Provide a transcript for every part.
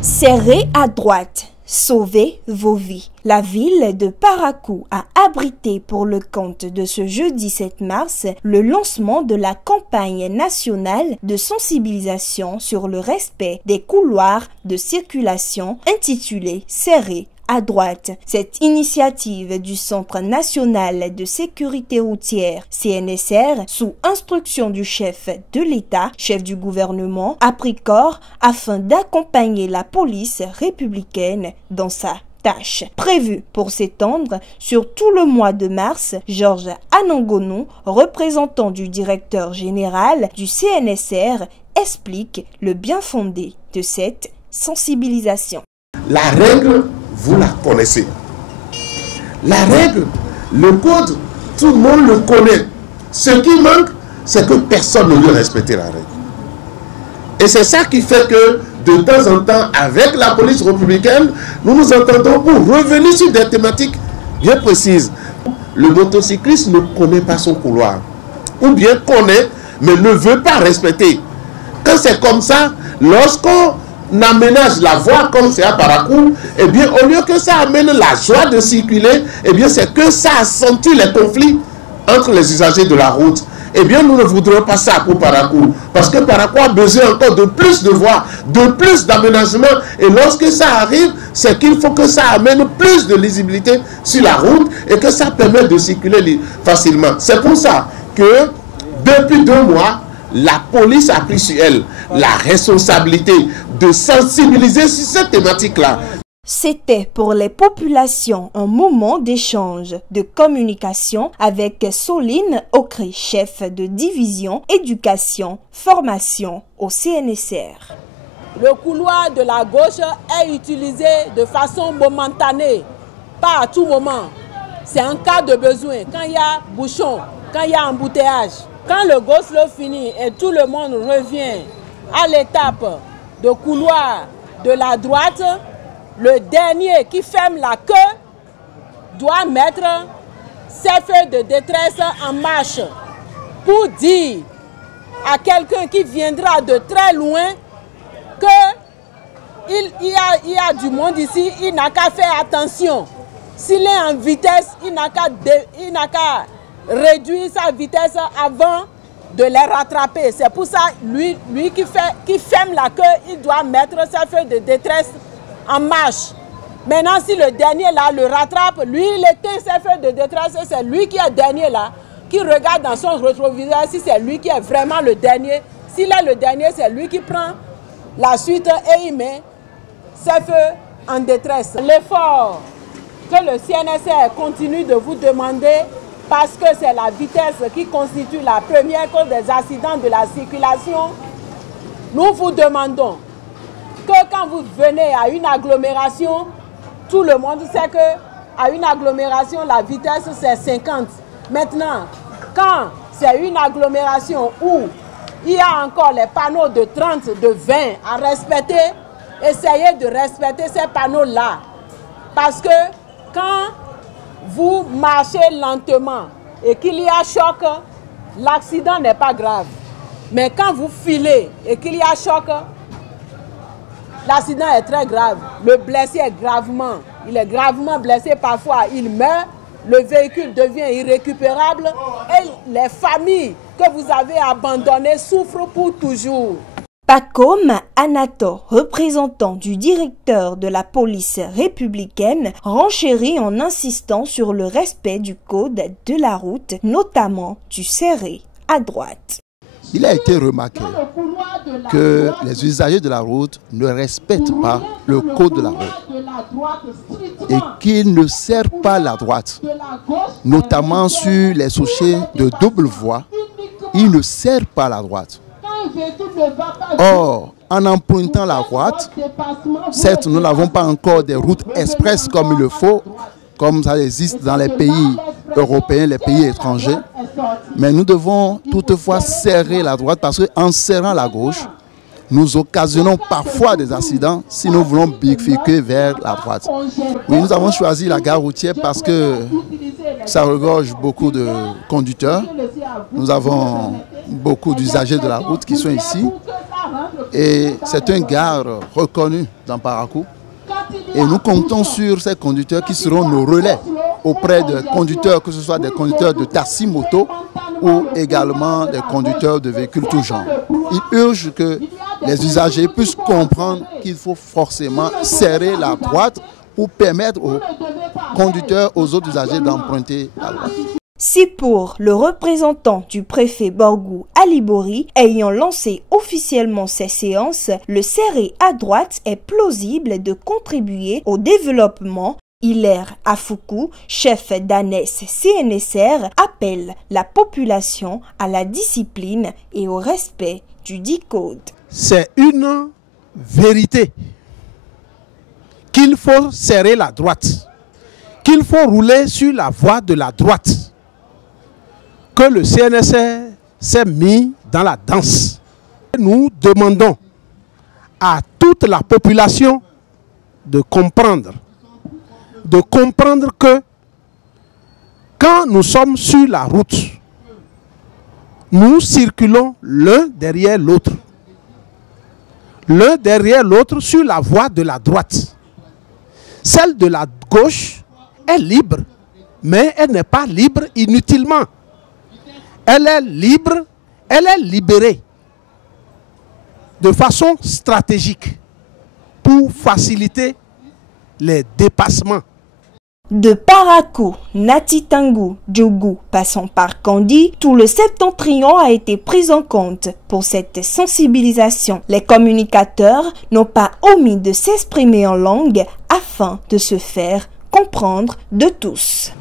Serrez à droite, sauvez vos vies. La ville de Parakou a abrité pour le compte de ce jeudi 7 mars le lancement de la campagne nationale de sensibilisation sur le respect des couloirs de circulation intitulée Serrez à droite. Cette initiative du Centre national de sécurité routière, CNSR, sous instruction du chef de l'État, chef du gouvernement, a pris corps afin d'accompagner la police républicaine dans sa tâche. Prévue pour s'étendre sur tout le mois de mars, Georges Anangonou, représentant du directeur général du CNSR, explique le bien fondé de cette sensibilisation. La règle, vous la connaissez. La règle, le code, tout le monde le connaît. Ce qui manque, c'est que personne ne veut respecter la règle. Et c'est ça qui fait que, de temps en temps, avec la police républicaine, nous nous entendons pour revenir sur des thématiques bien précises. Le motocycliste ne connaît pas son couloir. Ou bien connaît, mais ne veut pas respecter. Quand c'est comme ça, lorsqu'on aménage la voie comme c'est à Parakou, eh bien, au lieu que ça amène la joie de circuler, eh bien, c'est que ça accentue les conflits entre les usagers de la route. Eh bien, nous ne voudrons pas ça pour Parakou, parce que Parakou a besoin encore de plus de voies, de plus d'aménagement, et lorsque ça arrive, c'est qu'il faut que ça amène plus de lisibilité sur la route, et que ça permette de circuler facilement. C'est pour ça que, depuis 2 mois, la police a pris sur elle la responsabilité de sensibiliser sur cette thématique-là. C'était pour les populations un moment d'échange, de communication avec Soline Okri, chef de division éducation, formation au CNSR. Le couloir de la gauche est utilisé de façon momentanée, pas à tout moment. C'est un cas de besoin, quand il y a bouchon, quand il y a embouteillage. Quand le go-slow finit et tout le monde revient à l'étape de couloir de la droite, le dernier qui ferme la queue doit mettre ses feux de détresse en marche pour dire à quelqu'un qui viendra de très loin qu'il y a du monde ici, il n'a qu'à faire attention. S'il est en vitesse, il n'a qu'à réduire sa vitesse avant de les rattraper. C'est pour ça, lui qui ferme la queue, il doit mettre ses feux de détresse en marche. Maintenant, si le dernier là le rattrape, lui il éteint ses feux de détresse, c'est lui qui est dernier là, qui regarde dans son rétroviseur si c'est lui qui est vraiment le dernier. S'il est le dernier, c'est lui qui prend la suite et il met ses feux en détresse. L'effort que le CNSR continue de vous demander, parce que c'est la vitesse qui constitue la première cause des accidents de la circulation, nous vous demandons que quand vous venez à une agglomération, tout le monde sait qu'à une agglomération, la vitesse c'est 50. Maintenant, quand c'est une agglomération où il y a encore les panneaux de 30, de 20 à respecter, essayez de respecter ces panneaux-là. Parce que quand vous marchez lentement et qu'il y a choc, l'accident n'est pas grave. Mais quand vous filez et qu'il y a choc, l'accident est très grave. Le blessé est gravement, il est gravement blessé, parfois il meurt, le véhicule devient irrécupérable et les familles que vous avez abandonnées souffrent pour toujours. Pacôme Anato, représentant du directeur de la police républicaine, renchérit en insistant sur le respect du code de la route, notamment du serré à droite. Il a été remarqué que les usagers de la route ne respectent pas le code de la route et qu'ils ne serrent pas la droite, notamment sur les chaussées de double voie, ils ne serrent pas la droite. Or, en empruntant la droite, certes, nous n'avons pas encore des routes express comme il le faut, comme ça existe dans les pays européens, les pays étrangers. Mais nous devons toutefois serrer la droite parce qu'en serrant la gauche, nous occasionnons parfois des accidents si nous voulons bifurquer vers la droite. Oui, nous avons choisi la gare routière parce que ça regorge beaucoup de conducteurs. Nous avons beaucoup d'usagers de la route qui sont ici. Et c'est une gare reconnue dans Parakou. Et nous comptons sur ces conducteurs qui seront nos relais auprès des conducteurs, que ce soit des conducteurs de taxi moto ou également des conducteurs de véhicules tout genre. Il urge que les usagers puissent comprendre qu'il faut forcément serrer la droite pour permettre aux conducteurs, aux autres usagers d'emprunter la droite. Si pour le représentant du préfet Borgou Alibori ayant lancé officiellement ces séances, le serré à droite est plausible de contribuer au développement, Hilaire Afoukou, chef d'ANES CNSR, appelle la population à la discipline et au respect du dit code. C'est une vérité qu'il faut serrer la droite, qu'il faut rouler sur la voie de la droite, que le CNSR s'est mis dans la danse. Nous demandons à toute la population de comprendre que quand nous sommes sur la route, nous circulons l'un derrière l'autre sur la voie de la droite. Celle de la gauche est libre, mais elle n'est pas libre inutilement. Elle est libre, elle est libérée de façon stratégique pour faciliter les dépassements. De Parakou, Natitangu, Djougou, passant par Kandi, tout le septentrion a été pris en compte pour cette sensibilisation. Les communicateurs n'ont pas omis de s'exprimer en langue afin de se faire comprendre de tous.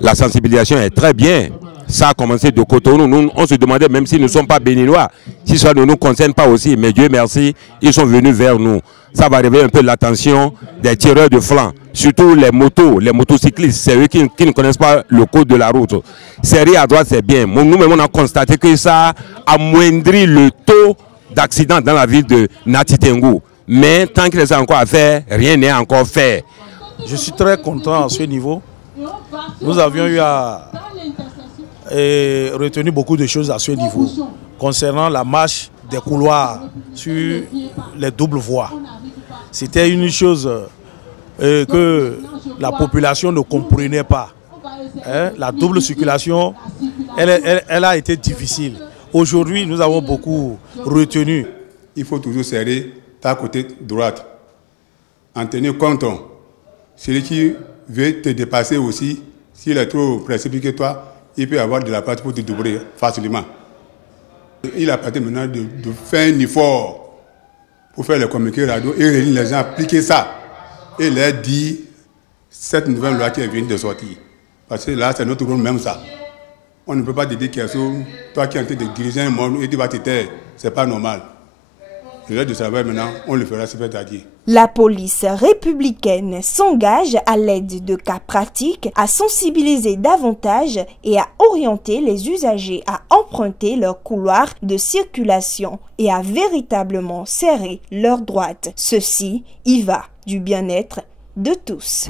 La sensibilisation est très bien. Ça a commencé de Cotonou. Nous, on se demandait, même si nous ne sommes pas béninois, si ça ne nous concerne pas aussi, mais Dieu merci, ils sont venus vers nous. Ça va réveiller un peu l'attention des tireurs de flanc, surtout les motocyclistes, c'est eux qui ne connaissent pas le code de la route. Serrer à droite, c'est bien. Nous-mêmes, on a constaté que ça amoindrit le taux d'accident dans la ville de Natitangu. Mais tant qu'il reste encore à faire, rien n'est encore fait. Je suis très content à ce niveau. Nous avions eu à retenir beaucoup de choses à ce niveau concernant la marche des couloirs sur les doubles voies. C'était une chose que la population ne comprenait pas. La double circulation, elle a été difficile. Aujourd'hui, nous avons beaucoup retenu. Il faut toujours serrer ta côté droite. En tenir compte, celui qui veut te dépasser aussi, s'il est trop précipité que toi, il peut avoir de la place pour te doubler facilement. Il appartient maintenant de faire un effort pour faire les communiqués radio et réunir les gens, appliquer ça et leur dire cette nouvelle loi qui est venue de sortir. Parce que là, c'est notre rôle même ça. On ne peut pas te dire quelque chose, toi qui es en train de diriger un monde et tu vas te taire, c'est pas normal. Le reste du travail maintenant, on le fera, c'est-à-dire. La police républicaine s'engage à l'aide de cas pratiques à sensibiliser davantage et à orienter les usagers à emprunter leur couloir de circulation et à véritablement serrer leur droite. Ceci y va du bien-être de tous.